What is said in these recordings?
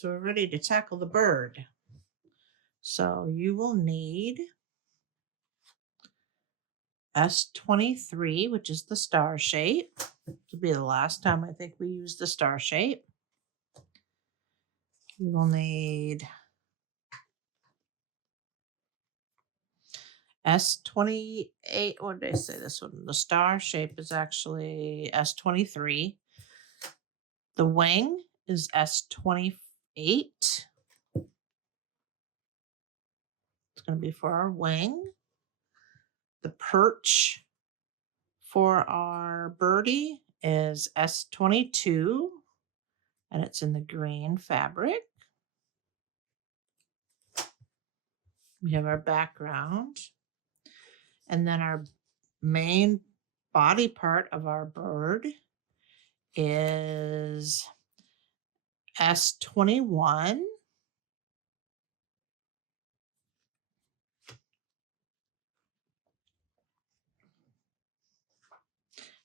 so we're ready to tackle the bird. So you will need S23, which is the star shape. This will be the last time I think we use the star shape. You will need S28. What did I say? This one, the star shape is actually S23. The wing is S28. It's going to be for our wing. The perch for our birdie is S22, and it's in the green fabric. We have our background, and then our main body part of our bird is S21.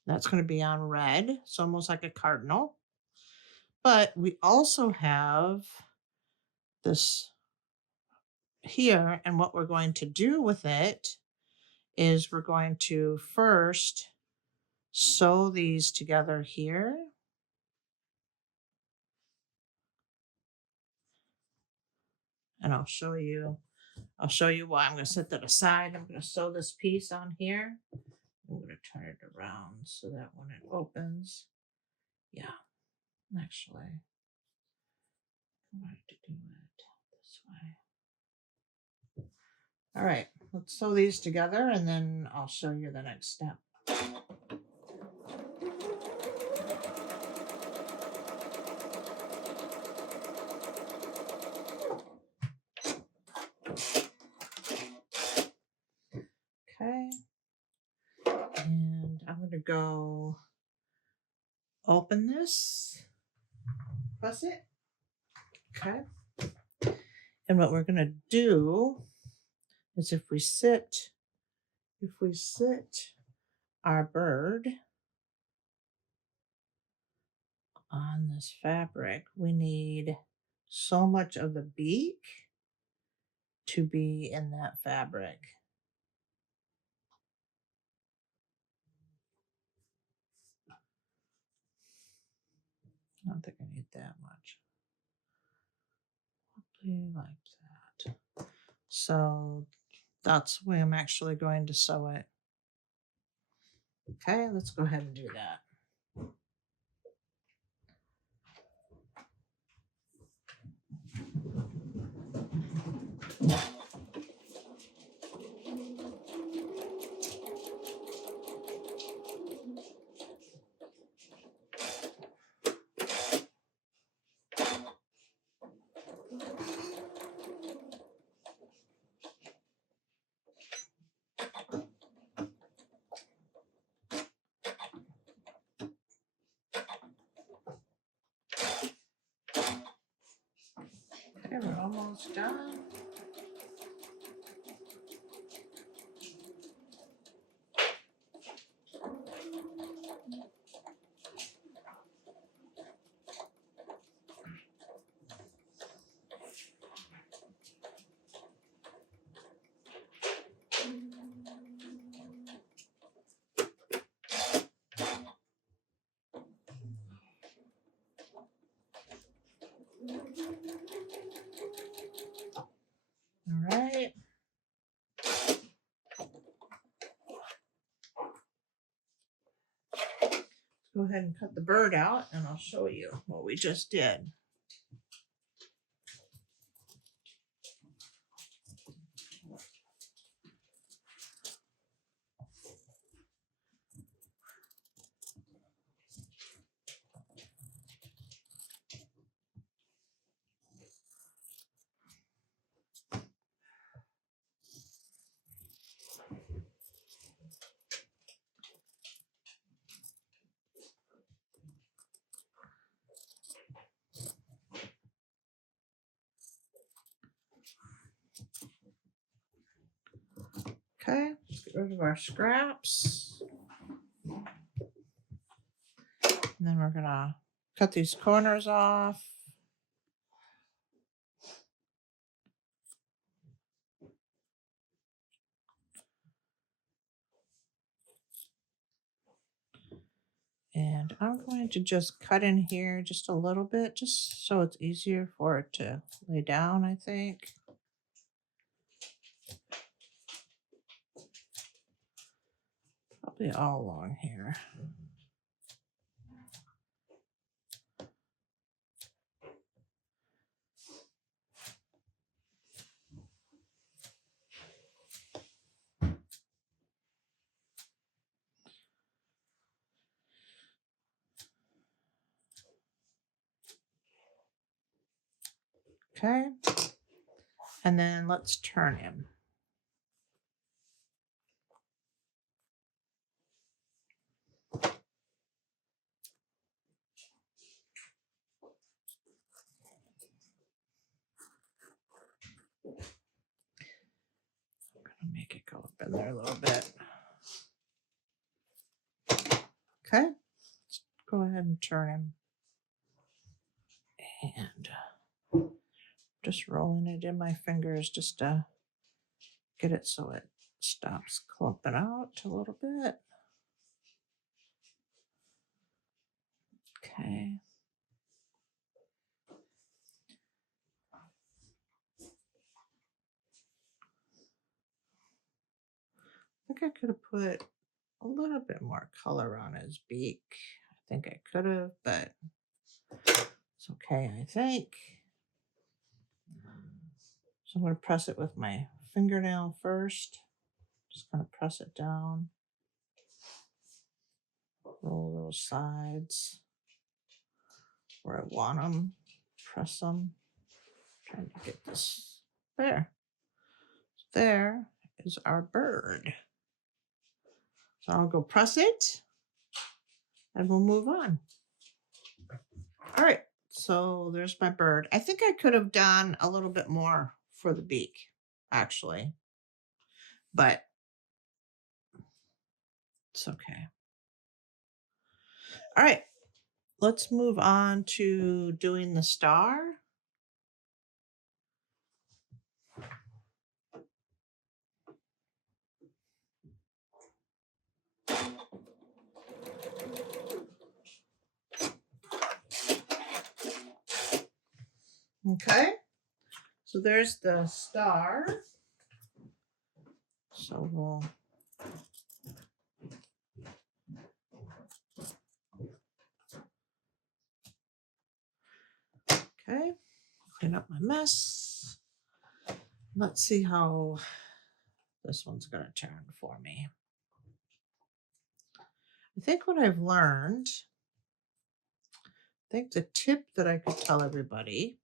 That's going to be on red. It's almost like a cardinal. But we also have this here, and what we're going to do with it is we're going to first sew these together here. And I'll show you why. I'm going to set that aside. I'm going to sew this piece on here. I'm going to turn it around so that when it opens, yeah, actually, I'm going to do it this way. All right, let's sew these together and then I'll show you the next step. Okay, and I'm going to go open this, press it. Okay, and what we're going to do is if we sit our bird on this fabric, we need so much of the beak to be in that fabric. I don't think I need that much. Like that. So that's the way I'm actually going to sew it. Okay, let's go ahead and do that. Okay, we're almost done. All right. Go ahead and cut the bird out and I'll show you what we just did. Okay, let's get rid of our scraps. And then we're gonna cut these corners off. And I'm going to just cut in here just a little bit, just so it's easier for it to lay down, I think. Probably all along here. Okay. And then let's turn him. Make it go up in there a little bit. Okay, let's go ahead and turn him. And just rolling it in my fingers just to get it so it stops clumping out a little bit. Okay. I think I could have put a little bit more color on his beak. I think I could have, but it's okay, I think. So I'm going to press it with my fingernail first. Just going to press it down. Roll those sides where I want them. Press them. Trying to get this there. There is our bird. So I'll go press it and we'll move on. All right, so there's my bird. I think I could have done a little bit more for the beak, actually, but it's okay. All right, let's move on to doing the star. Okay, so there's the star. So we'll okay, clean up my mess. Let's see how this one's going to turn for me. I think what I've learned, I think the tip that I could tell everybody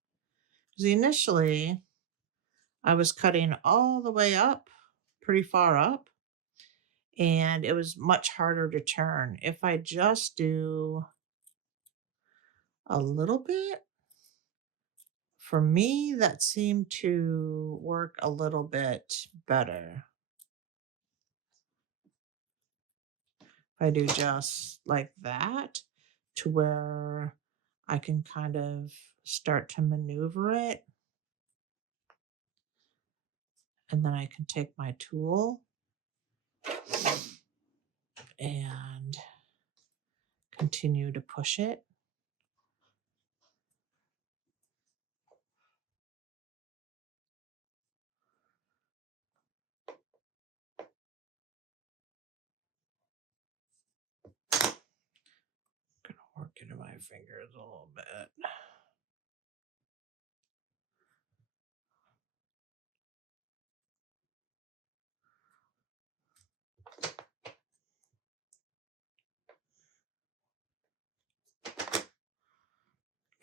is initially I was cutting all the way up, pretty far up, and it was much harder to turn. If I just do a little bit, for me, that seemed to work a little bit better. If I do just like that, to where I can kind of start to maneuver it. And then I can take my tool and continue to push it. Gonna work into my fingers a little bit.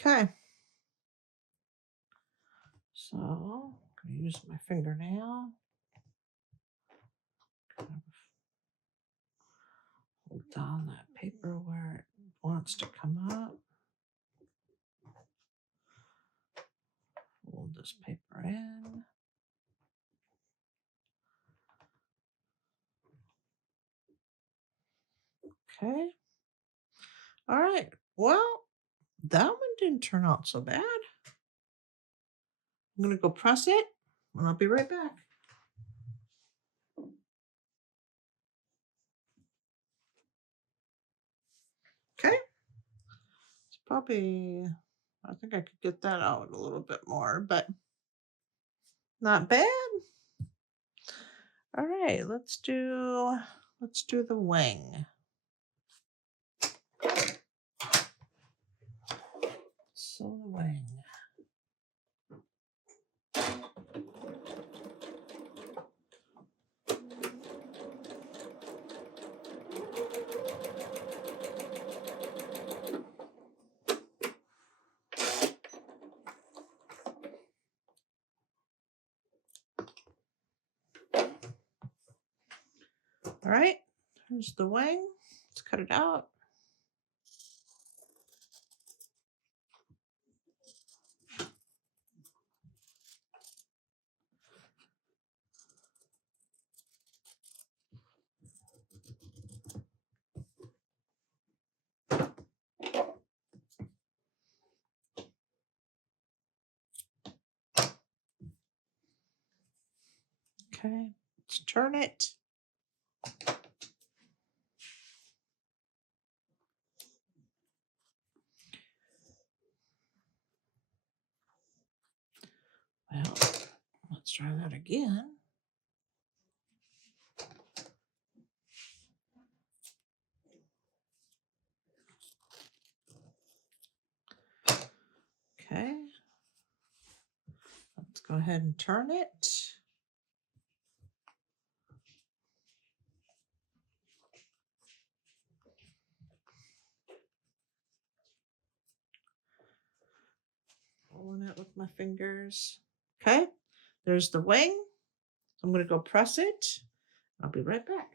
Okay. So I'm gonna use my fingernail. Kind of hold down that paper where it wants to come up. Hold this paper in. Okay. All right. Well, that one didn't turn out so bad. I'm gonna go press it and I'll be right back. Okay. Probably, I think I could get that out a little bit more, but not bad. All right, let's do the wing. Sew the wing. All right, here's the wing. Let's cut it out. Okay, let's turn it. Well, let's try that again. Okay, let's go ahead and turn it. Pulling it with my fingers. Okay, there's the wing. I'm going to go press it. I'll be right back.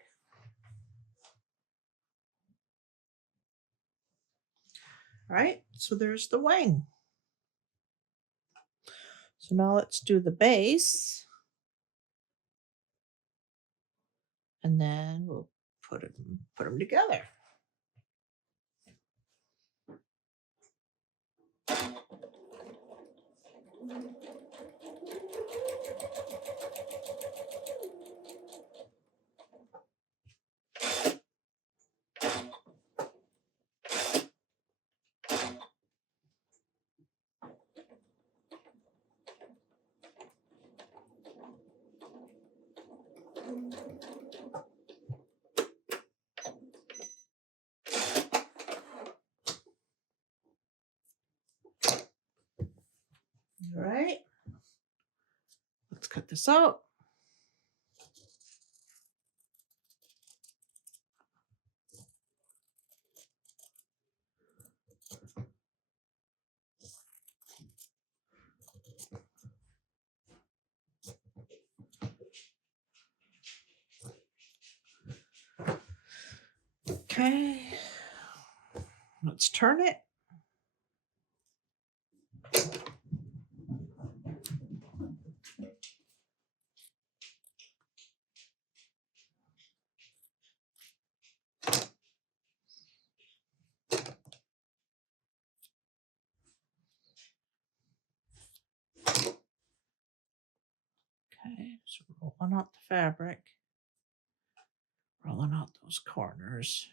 All right, so there's the wing. So now let's do the base. And then we'll put them together. All right, let's cut this out. Okay, let's turn it. Okay, so rolling out the fabric, rolling out those corners.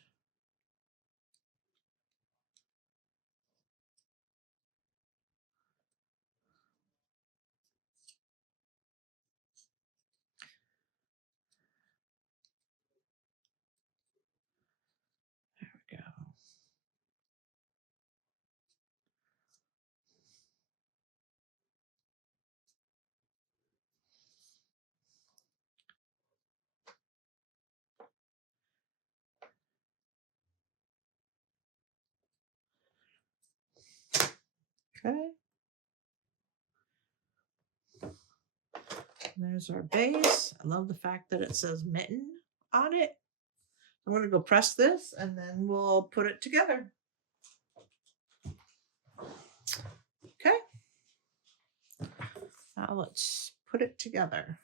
There we go. Okay. There's our base. I love the fact that it says mitten on it. I'm going to go press this and then we'll put it together. Okay. Now let's put it together.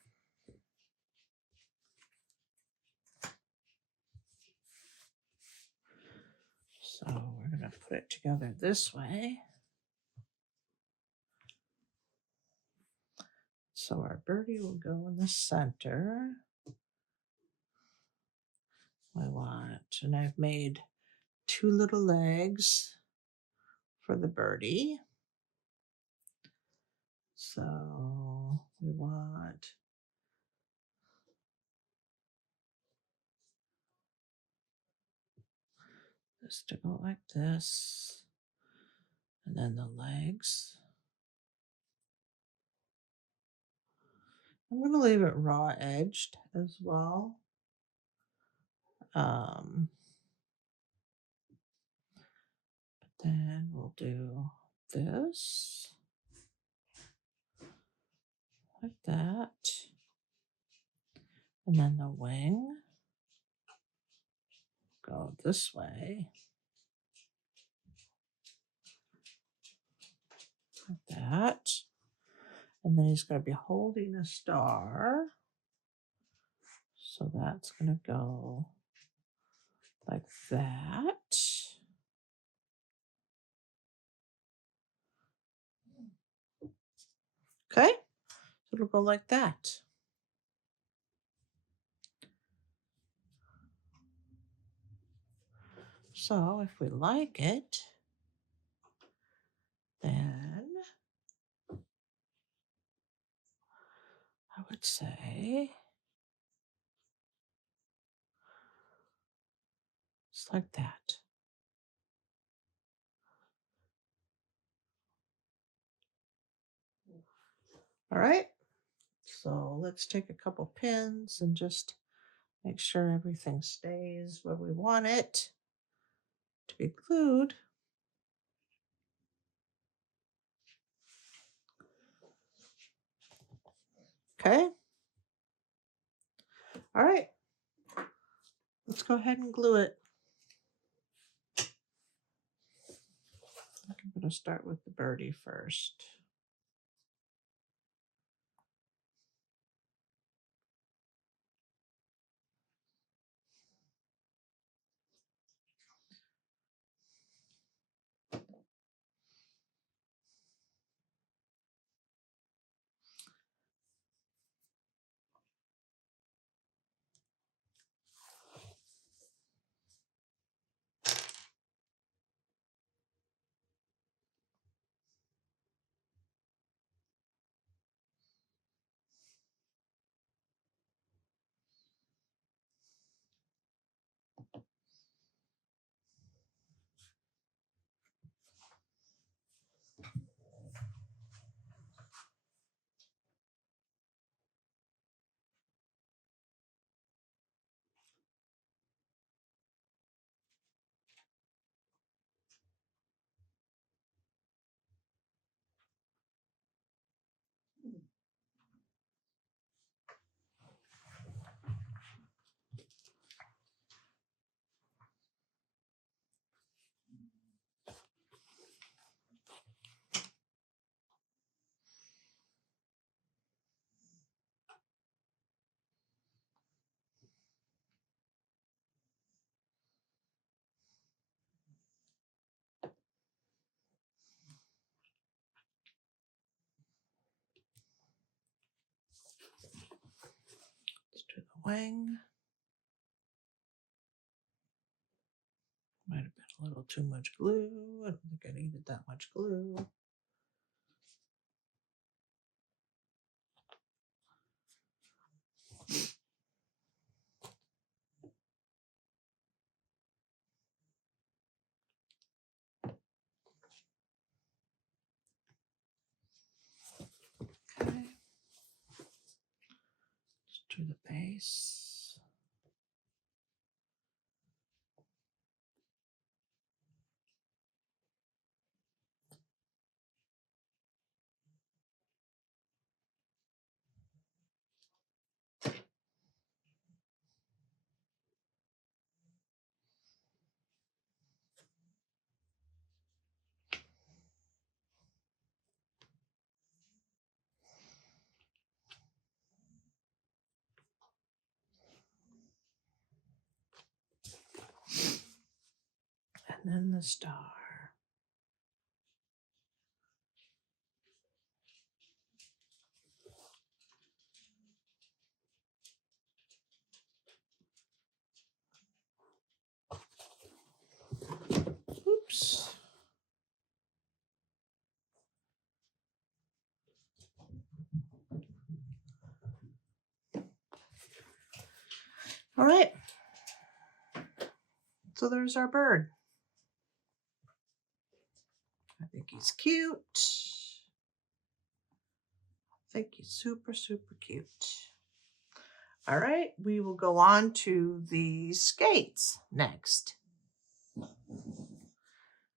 So we're going to put it together this way. So our birdie will go in the center. I want, and I've made two little legs for the birdie. So we want this to go like this, and then the legs. I'm going to leave it raw edged as well. But then we'll do this like that, and then the wing go this way like that, and then he's going to be holding a star, so that's going to go like that. Okay, so it'll go like that. So if we like it, then I would say it's like that. All right, so let's take a couple pins and just make sure everything stays where we want it to be glued. Okay. All right. Let's go ahead and glue it. I'm going to start with the birdie first. Let's do the wing. Might have been a little too much glue. I don't think I needed that much glue. Okay. Let's do the base. And then the star. Oops. All right. So there's our bird. I think he's cute. I think he's super, super cute. All right, we will go on to the skates next. All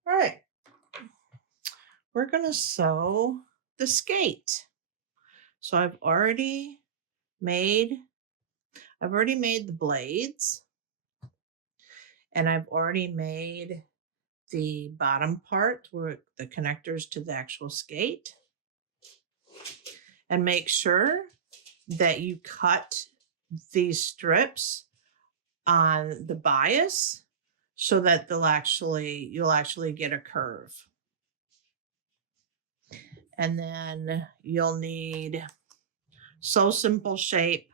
right, we're gonna sew the skate. So I've already made the blades, and I've already made the bottom part where the connectors to the actual skate. And make sure that you cut these strips on the bias so that you'll actually get a curve. And then you'll need Sew Simple Shape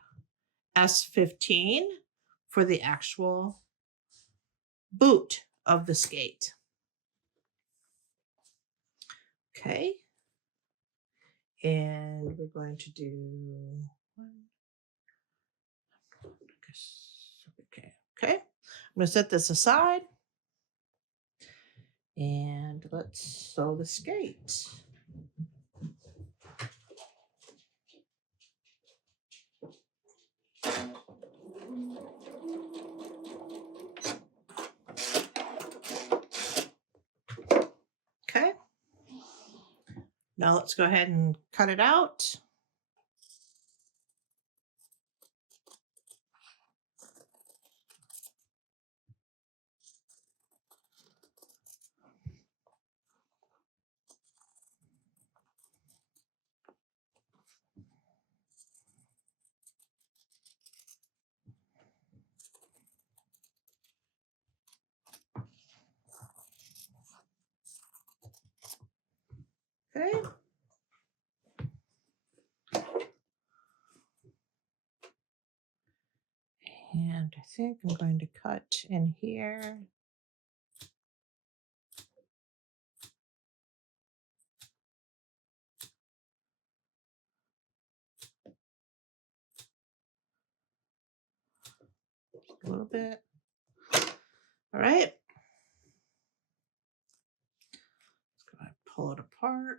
S15 for the actual boot of the skate. Okay. And we're going to do one. Okay. I'm going to set this aside. And let's sew the skate. Okay. Now let's go ahead and cut it out. Okay. And I think I'm going to cut in here. A little bit. All right. Let's go ahead and pull it apart.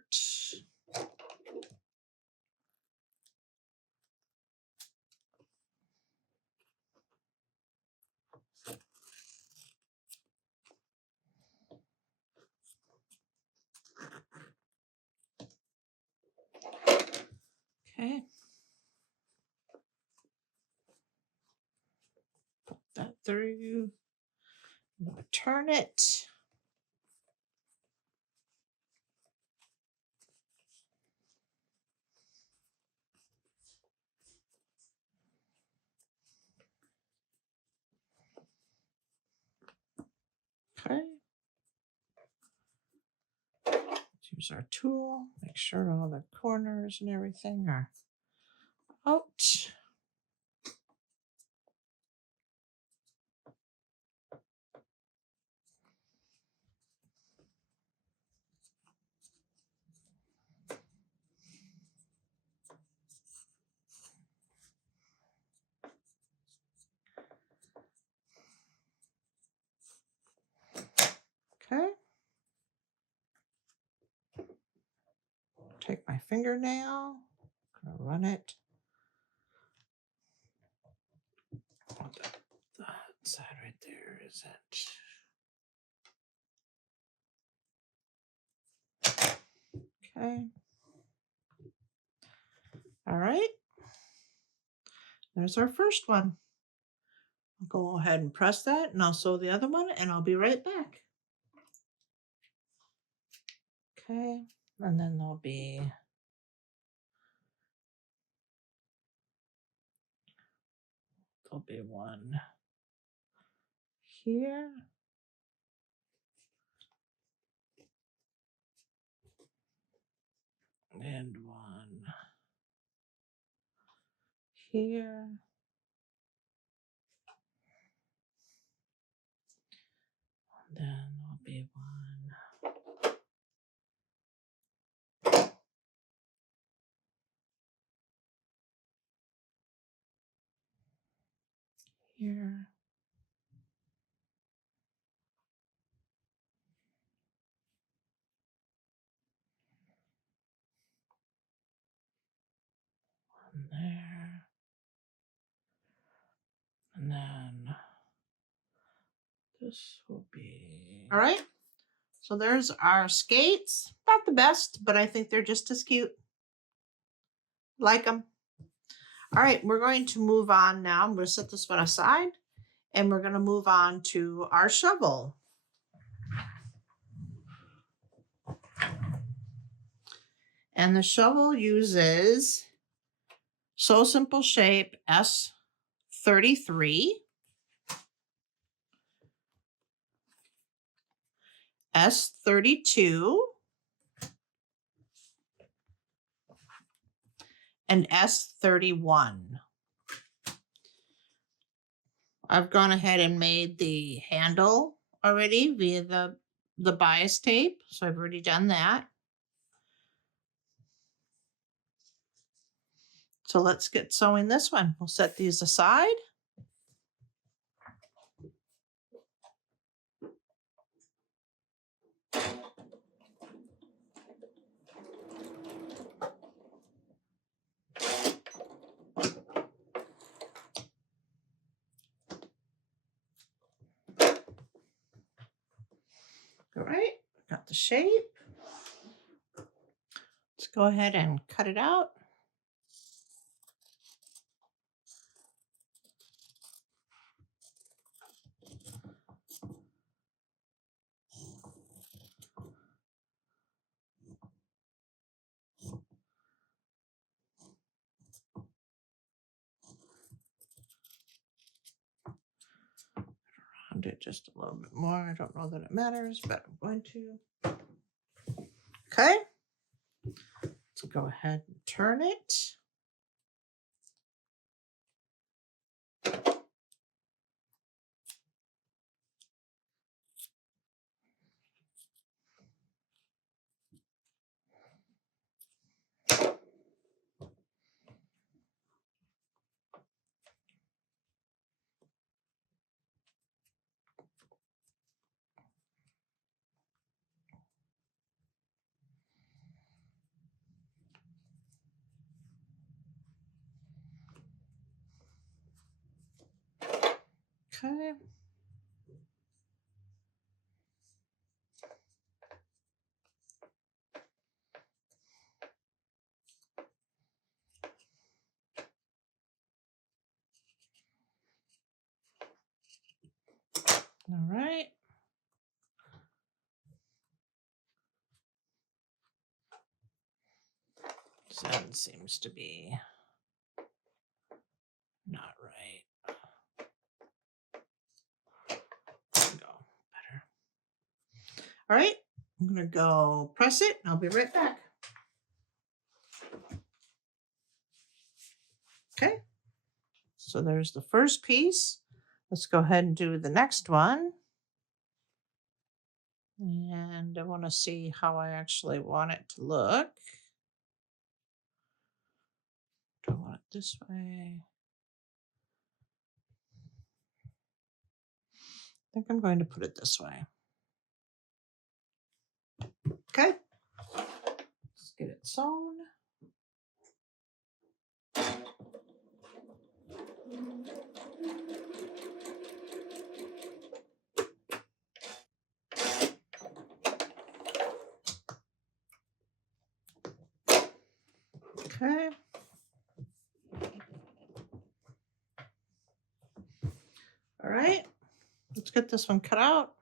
Okay. Put that through. I'm going to turn it. Okay. Let's use our tool. Make sure all the corners and everything are out. Okay. Take my fingernail, gonna run it. That side right there is it. Okay. All right. There's our first one. I'll go ahead and press that and I'll sew the other one and I'll be right back. Okay. And then there'll be one here. And one here. And then there'll be one here. One there. And then this will be... All right. So there's our skates. Not the best, but I think they're just as cute. Like them. All right, we're going to move on now. I'm going to set this one aside and we're going to move on to our shovel. And the shovel uses Sew Simple Shape S33, S32, and S31. I've gone ahead and made the handle already via the bias tape. So I've already done that. So let's get sewing this one. We'll set these aside. All right, got the shape. Let's go ahead and cut it out. Round it just a little bit more. I don't know that it matters, but I'm going to. Okay. Let's go ahead and turn it. Okay. All right. That seems to be not right. There we go. Better. All right. I'm going to go press it. I'll be right back. Okay. So there's the first piece. Let's go ahead and do the next one. And I want to see how I actually want it to look. Do I want it this way? I think I'm going to put it this way. Okay. Let's get it sewn. Okay. All right. Let's get this one cut out.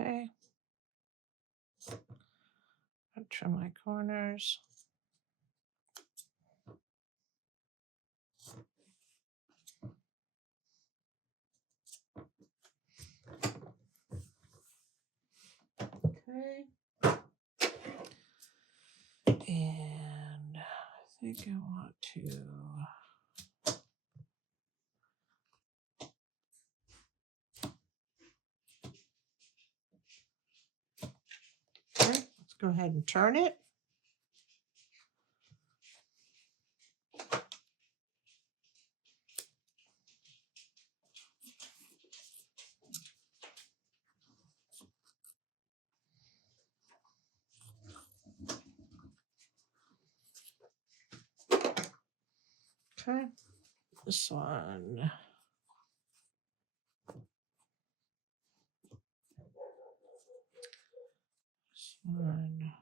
Okay. I'll trim my corners. Okay. And I think I want to. Okay, let's go ahead and turn it. Okay, this one. This one.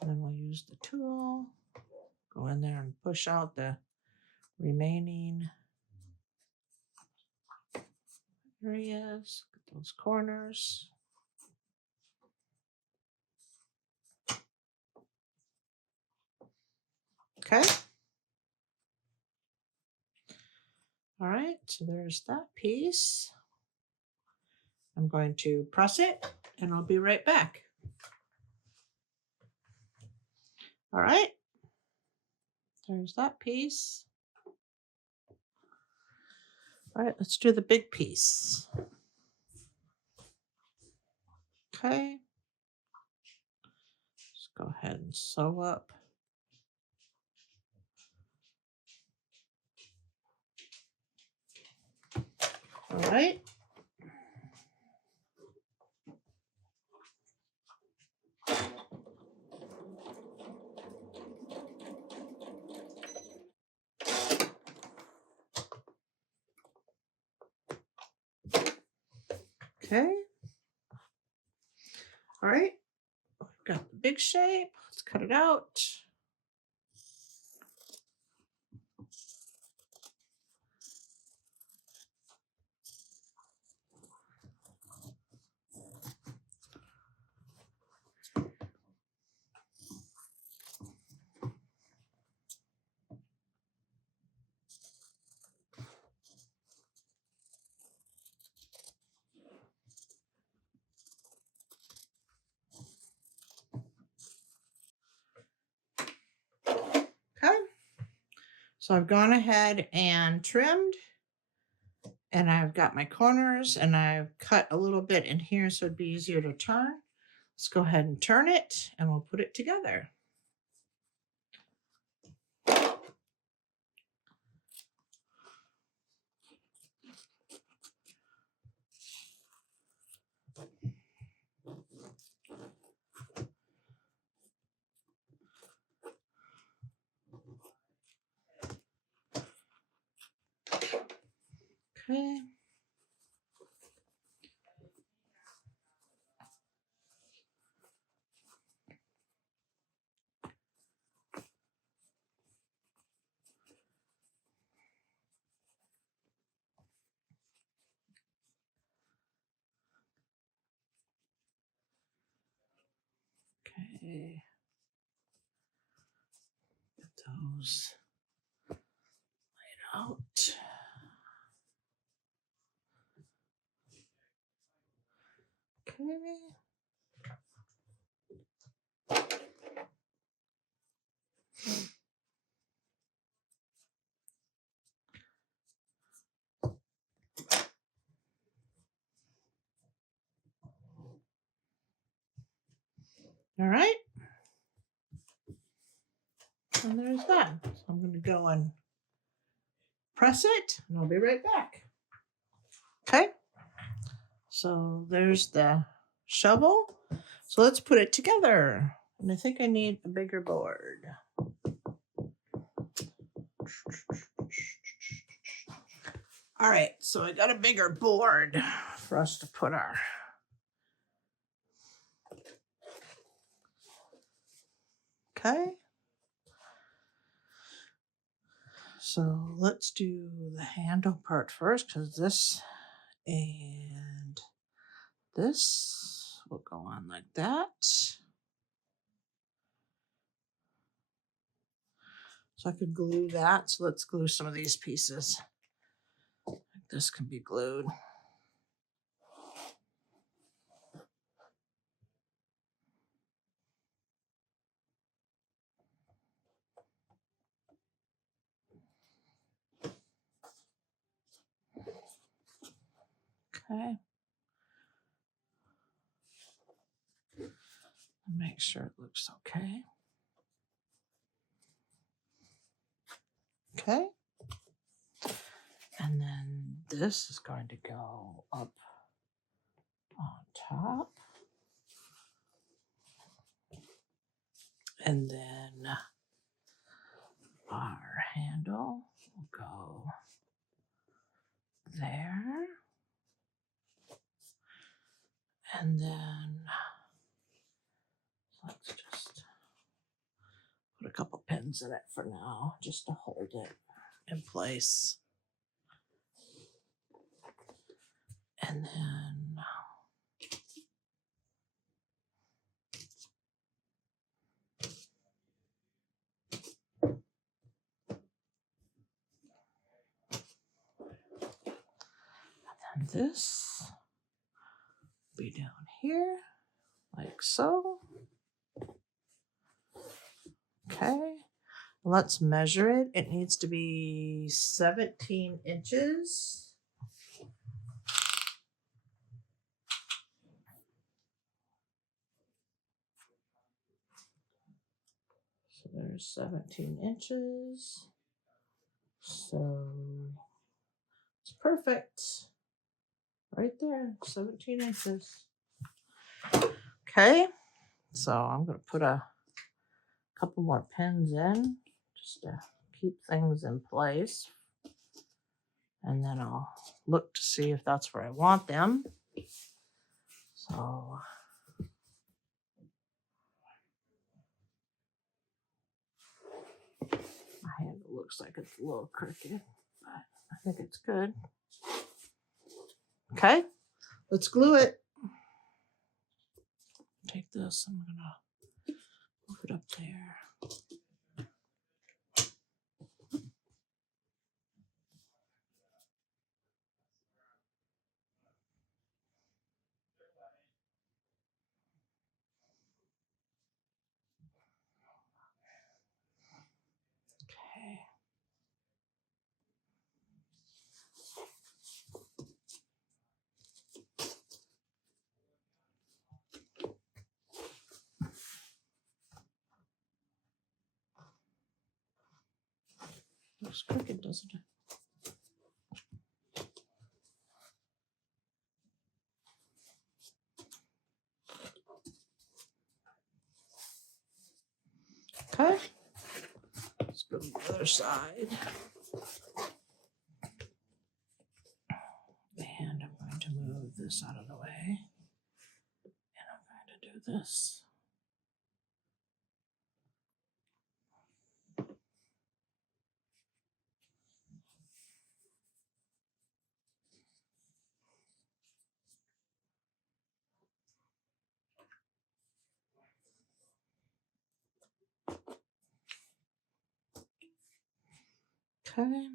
And then we'll use the tool. Go in there and push out the remaining areas. Get those corners. Okay. All right, so there's that piece. I'm going to press it and I'll be right back. All right, there's that piece. All right, let's do the big piece. Okay. Let's go ahead and sew up. All right. Okay. All right. Got the big shape. Let's cut it out. Okay. So I've gone ahead and trimmed, and I've got my corners, and I've cut a little bit in here so it'd be easier to turn. Let's go ahead and turn it and we'll put it together. Okay. Okay. Get those laid out. Okay. All right. And there's that. So I'm going to go and press it and I'll be right back. Okay. So there's the shovel. So let's put it together. And I think I need a bigger board. All right. So I got a bigger board for us to put our. Okay. So let's do the handle part first because this and this will go on like that. So I could glue that. So let's glue some of these pieces. This can be glued. Okay. Make sure it looks okay. Okay. And then this is going to go up on top. And then our handle will go there. And then let's just put a couple pins in it for now, just to hold it in place. And then this will be down here, like so. Okay, let's measure it. It needs to be 17 inches. So there's 17 inches. So it's perfect. Right there, 17 inches. Okay, so I'm going to put a couple more pins in just to keep things in place. And then I'll look to see if that's where I want them. So my handle looks like it's a little crooked, but I think it's good. Okay, let's glue it. Take this, I'm gonna move it up there. Okay. Looks crooked, doesn't it? Okay, let's go to the other side. And I'm going to move this out of the way. And I'm going to do this. Okay.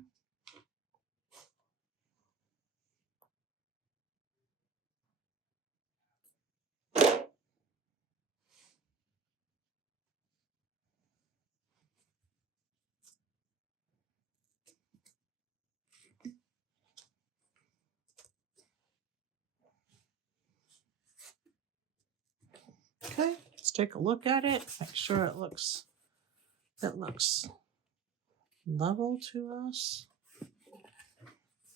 Okay, let's take a look at it. Make sure it looks level to us.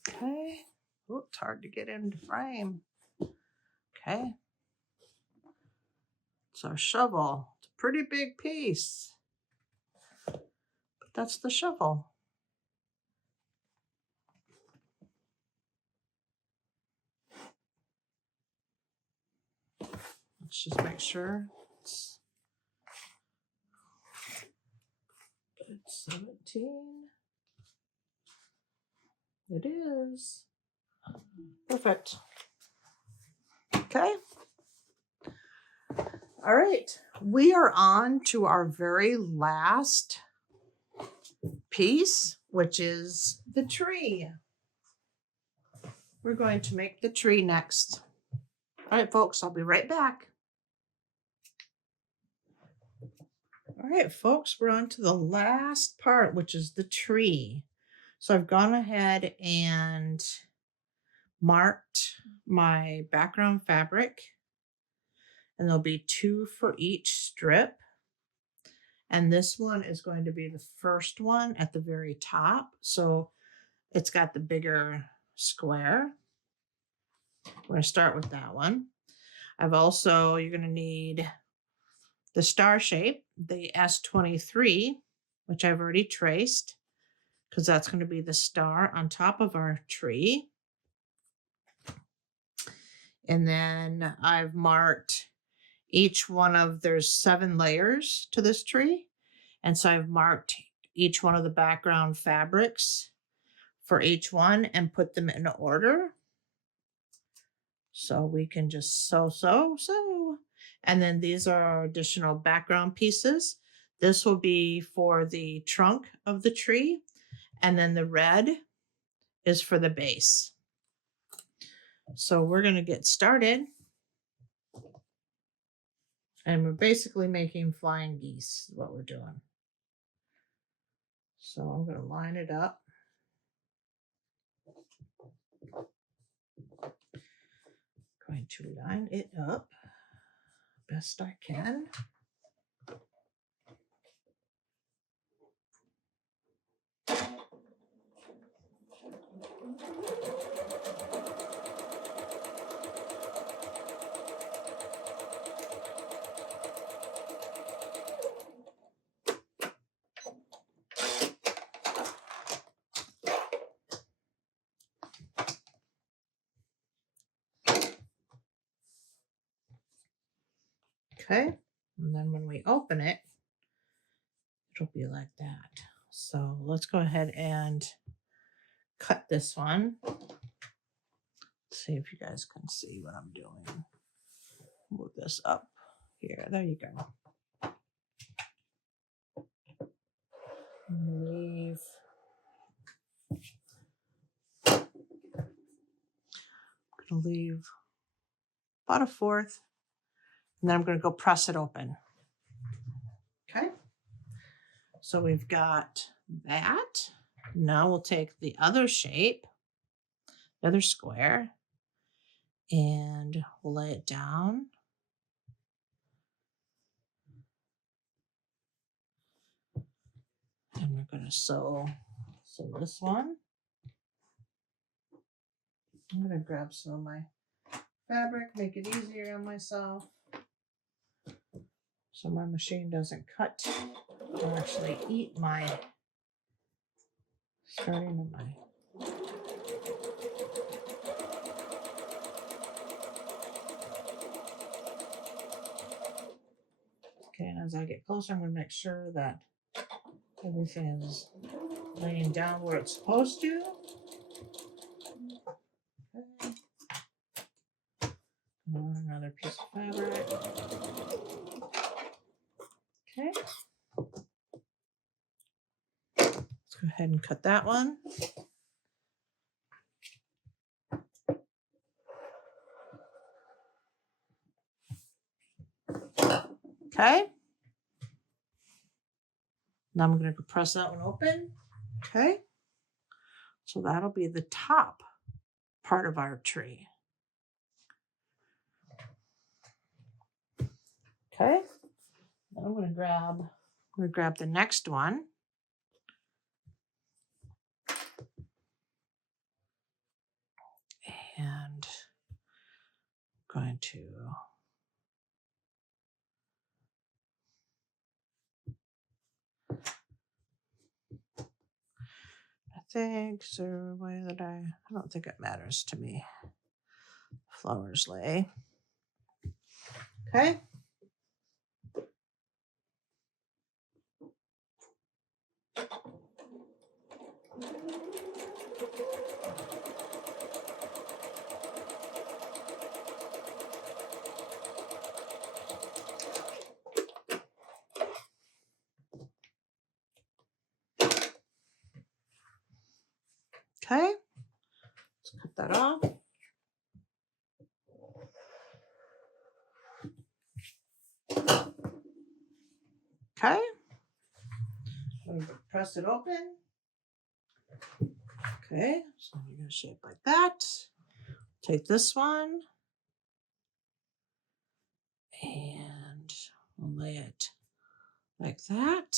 Okay. Oh, it's hard to get into frame. Okay. It's our shovel. It's a pretty big piece. But that's the shovel. Let's just make sure it's 17. It is. Perfect. Okay. All right. We are on to our very last piece, which is the tree. We're going to make the tree next. All right, folks, I'll be right back. All right, folks, we're on to the last part, which is the tree. So I've gone ahead and marked my background fabric, and there'll be 2 for each strip. And this one is going to be the first one at the very top. So it's got the bigger square. We're going to start with that one. You're going to need the star shape, the S23, which I've already traced, because that's going to be the star on top of our tree. And then I've marked each one of, there's 7 layers to this tree. And so I've marked each one of the background fabrics for each one and put them in order. So we can just sew. And then these are our additional background pieces. This will be for the trunk of the tree. And then the red is for the base. So we're going to get started. And we're basically making flying geese is what we're doing. So I'm going to line it up. Going to line it up best I can. Okay, and then when we open it, it'll be like that. So let's go ahead and cut this one. Let's see if you guys can see what I'm doing. Move this up here. There you go. Leave. I'm going to leave about a 1/4. And then I'm going to go press it open. Okay. So we've got that. Now we'll take the other shape, the other square, and we'll lay it down. And we're going to sew this one. I'm going to grab some of my fabric, make it easier on myself, so my machine doesn't cut or actually eat my starting of my. Okay, and as I get closer, I'm going to make sure that everything is laying down where it's supposed to. Okay. Another piece of fabric. Okay. Let's go ahead and cut that one. Okay. Now I'm going to press that one open. Okay. So that'll be the top part of our tree. Okay. Then I'm going to grab the next one. And I'm going to is there a way that I don't think it matters to me. Flowers lay. Okay. Okay. Let's cut that off. Okay. I'm going to press it open. Okay, so you're going to shape like that. take this one and we'll lay it like that.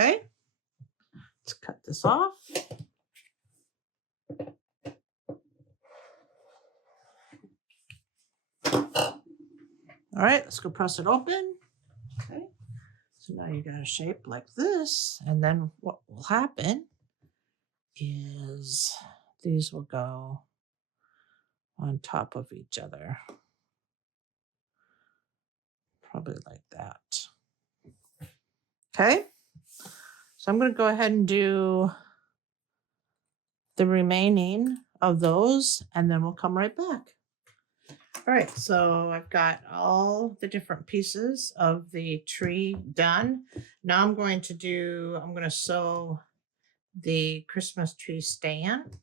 Okay, let's cut this off. All right, let's go press it open. Okay, so now you got a shape like this. And then what will happen is these will go on top of each other. Probably like that. Okay, so I'm going to go ahead and do the remaining of those and then we'll come right back. All right, so I've got all the different pieces of the tree done. Now I'm going to sew the Christmas tree stand,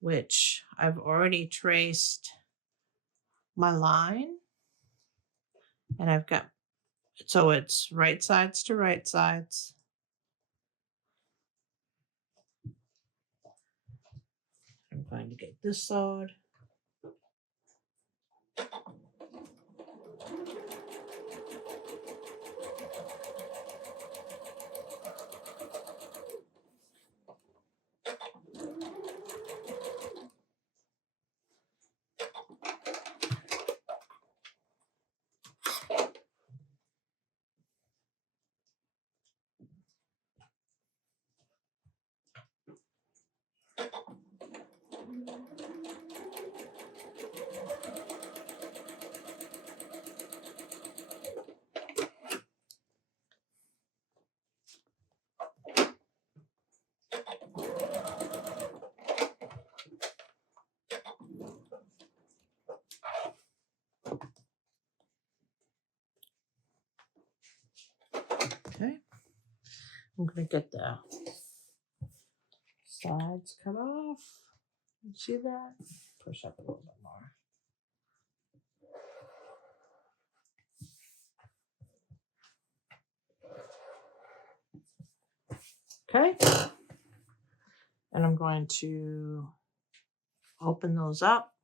which I've already traced my line. And I've got, so it's right sides to right sides. I'm going to get this sewed. Okay, I'm going to get the sides cut off. You see that? Push up a little bit more. Okay, and I'm going to open those up,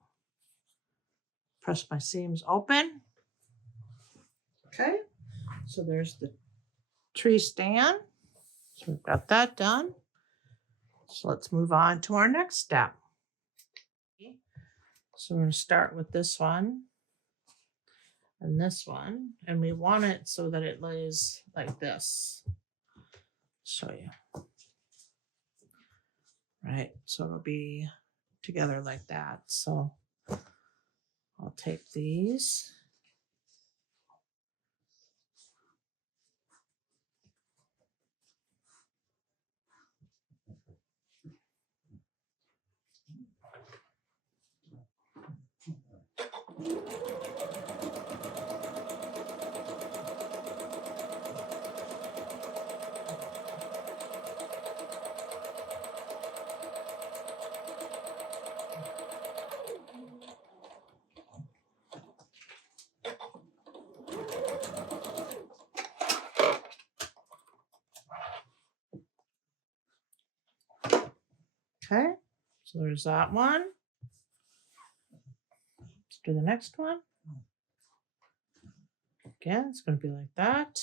press my seams open. Okay, so there's the tree stand. So we've got that done. So let's move on to our next step. So we're going to start with this one and this one, and we want it so that it lays like this. Show you. Right, so it'll be together like that. So I'll take these. Okay, so there's that one. Let's do the next one. Again, it's going to be like that.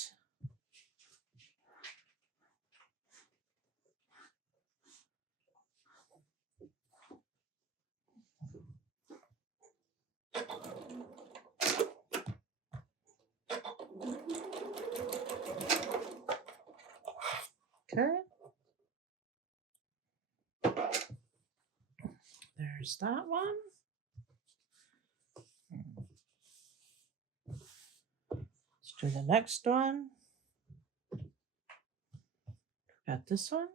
Okay. There's that one. Let's do the next one. Got this one.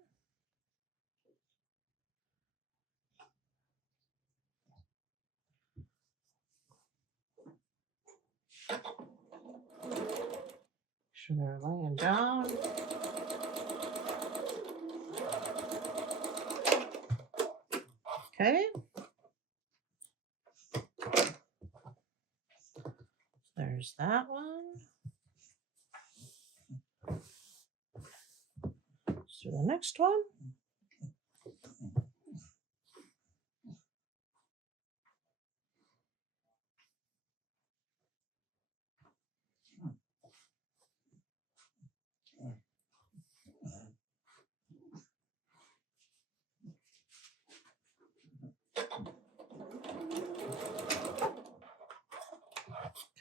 Make sure they're laying down. Okay. There's that one. Let's do the next one.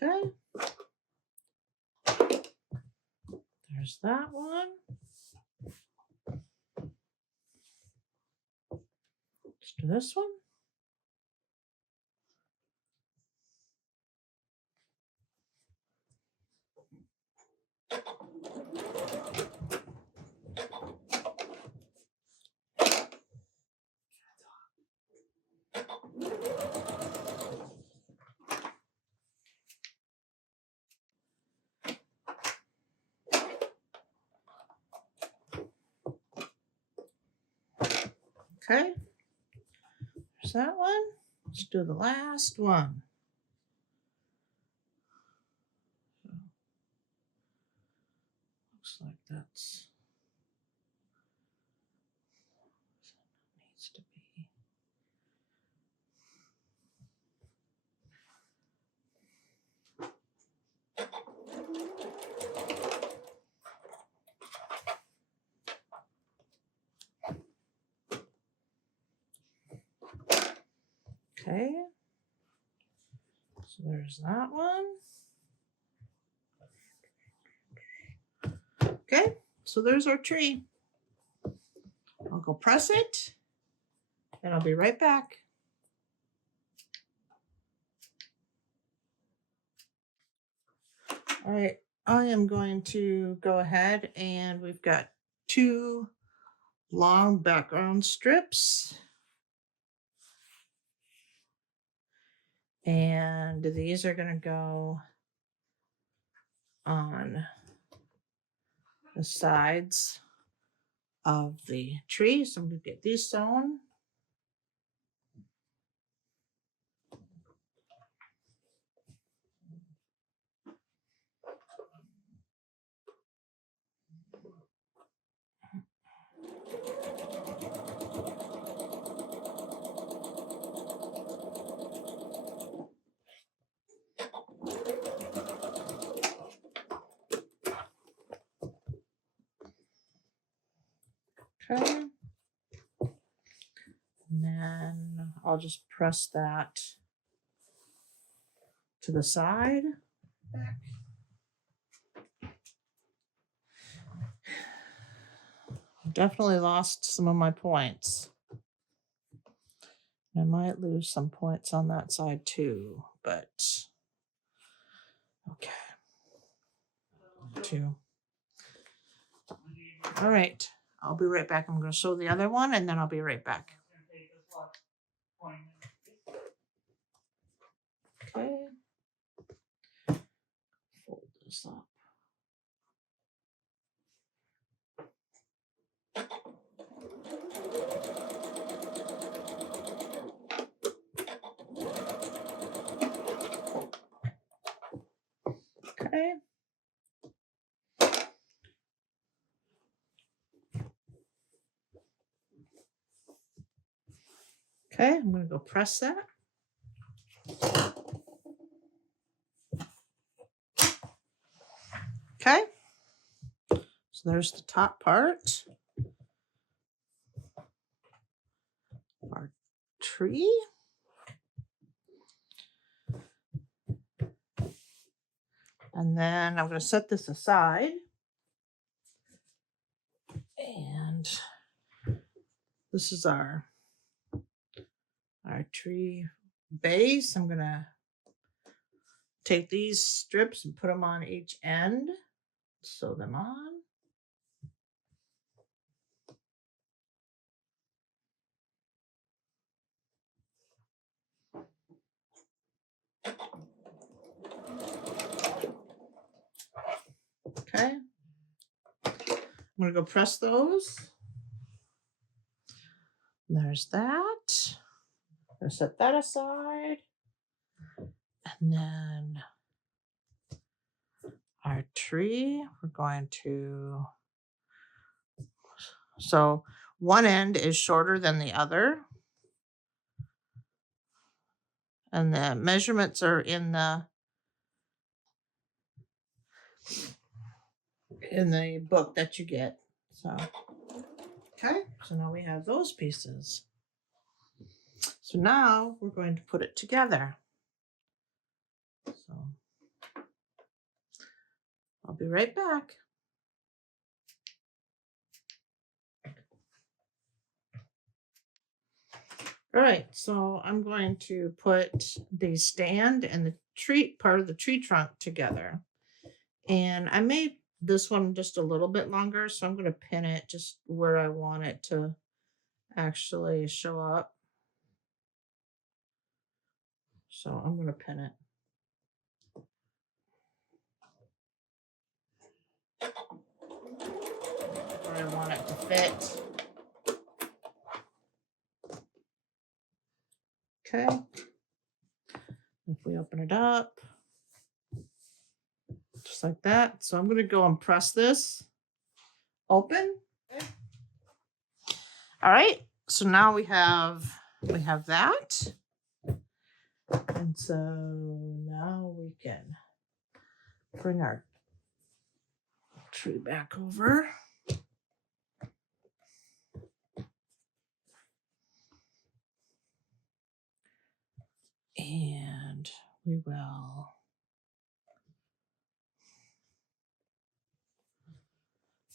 Okay. There's that one. Let's do this one. Okay. There's that one. Let's do the last one. Looks like that's needs to be. Okay. So there's that one. Okay. So there's our tree. I'll go press it and I'll be right back. All right. I am going to go ahead and we've got 2 long background strips. And these are going to go on the sides of the tree. So I'm going to get these sewn. Okay. And then I'll just press that to the side. Definitely lost some of my points. I might lose some points on that side too, but okay. 2. All right. I'll be right back. I'm going to sew the other one and then I'll be right back. Okay. Fold this up. Okay. Okay, I'm going to go press that. Okay. So there's the top part. Our tree. And then I'm going to set this aside. And this is our tree base. I'm going to take these strips and put them on each end. Sew them on. Okay. I'm going to go press those. There's that. gonna set that aside. And then our tree, we're going to, so one end is shorter than the other. And the measurements are in the book that you get. So, okay, so now we have those pieces. So now we're going to put it together. So I'll be right back. All right, so I'm going to put the stand and the tree part of the tree trunk together. And I made this one just a little bit longer, so I'm going to pin it just where I want it to actually show up. So I'm going to pin it. Where I want it to fit. Okay. If we open it up, just like that. So I'm going to go and press this open. Okay. All right. So now we have that. And so now we can bring our tree back over. And we will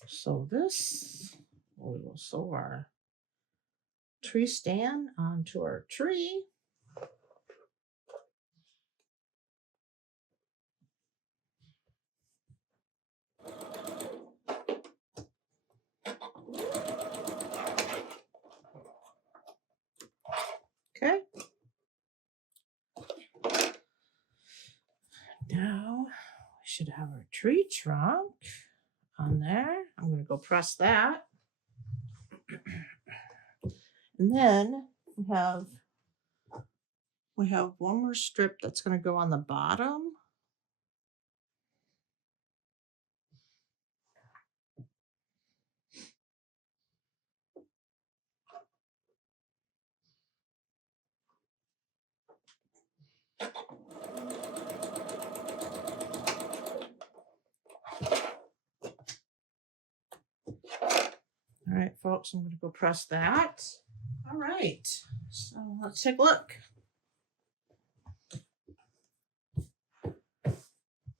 sew this. We will sew our tree stand onto our tree. Okay. Now we should have our tree trunk on there. I'm going to go press that. And then we have one more strip that's going to go on the bottom. All right, folks, I'm going to go press that. All right, so let's take a look.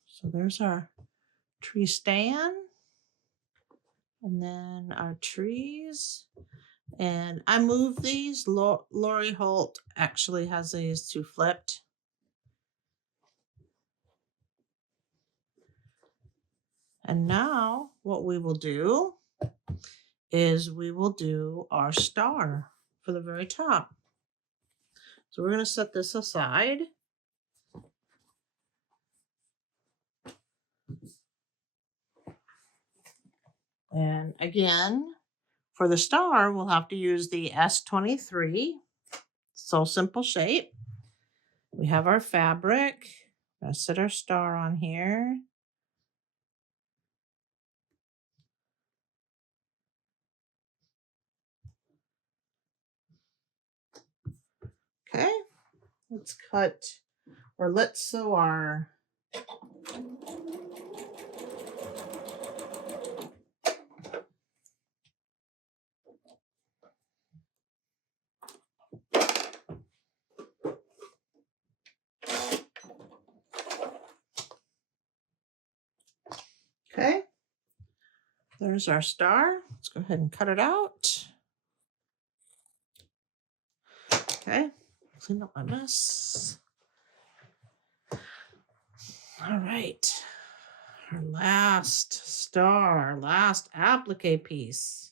So there's our tree stand, and then our trees. And I moved these. Lori Holt actually has these two flipped. And now what we will do is we will do our star for the very top. So we're going to set this aside. And again, for the star, we'll have to use the S23. So simple shape. We have our fabric. I'm going to set our star on here. Okay, let's cut, or let's sew our okay. There's our star. Let's go ahead and cut it out. Okay, clean up my mess. All right, our last star, our last applique piece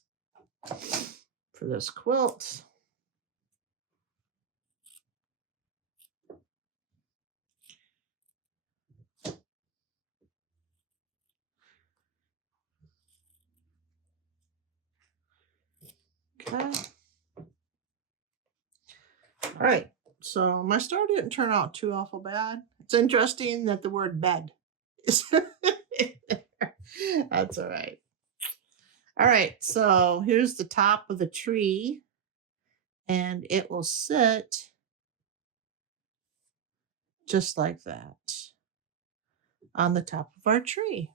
for this quilt. Okay. All right, So my star didn't turn out too awful bad. It's interesting that the word bed is in there. That's all right. All right, so here's the top of the tree, and it will sit just like that on the top of our tree.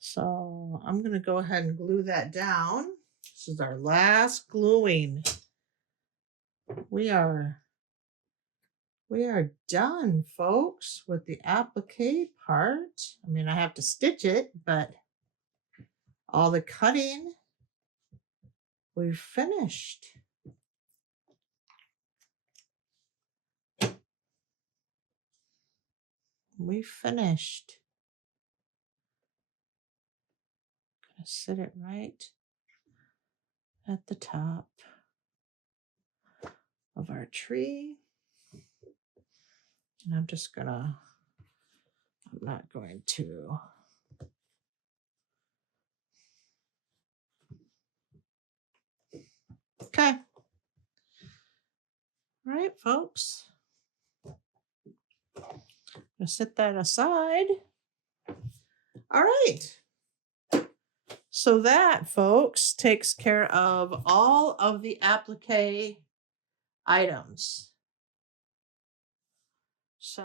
So I'm going to go ahead and glue that down. This is our last gluing. We are done, folks, with the applique part. I mean, I have to stitch it, but all the cutting, we've finished. We finished. Gonna sit it right at the top of our tree. And I'm not going to. Okay. All right, folks. Gonna set that aside. All right. So that, folks, takes care of all of the applique items. So